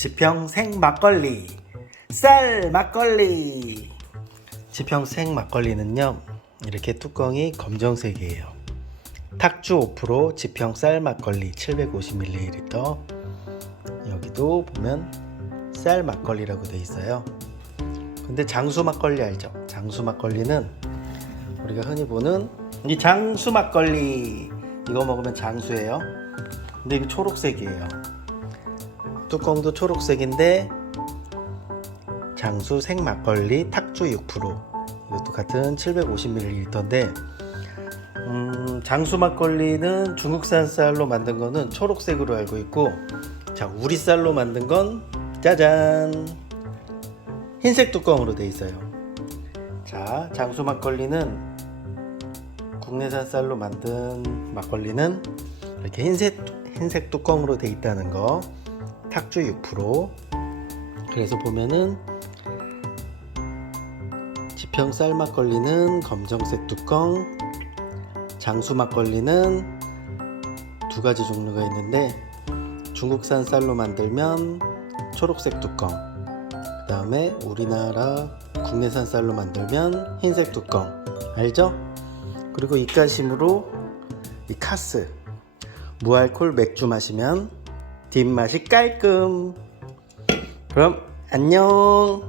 지평 생 막걸리. 쌀 막걸리. 지평 생 막걸리는요 이렇게 뚜껑이 검정색이에요. 탁주 5% 지평 쌀 막걸리 750ml 여기도 보면 쌀 막걸리라고 돼 있어요. 근데 장수 막걸리 알죠? 장수 막걸리는 우리가 흔히 보는 이 장수 막걸리. 이거 먹으면 장수예요. 근데 이거 초록색이에요 뚜껑도 초록색인데 장수 생막걸리 탁주 6% 이것도 같은 750ml인데 음, 장수 막걸리는 중국산 쌀로 만든 거는 초록색으로 알고 있고 자 우리 쌀로 만든 건 짜잔! 흰색 뚜껑으로 돼 있어요. 자 장수 막걸리는 국내산 쌀로 만든 막걸리는 이렇게 흰색 흰색 뚜껑으로 돼 있다는 거 탁주 6% 그래서 보면은 지평 쌀 막걸리는 검정색 뚜껑 장수 막걸리는 두 가지 종류가 있는데 중국산 쌀로 만들면 초록색 뚜껑 그 다음에 우리나라 국내산 쌀로 만들면 흰색 뚜껑 알죠? 그리고 입가심으로 이 카스 무알콜 맥주 마시면 뒷맛이 깔끔. 그럼 안녕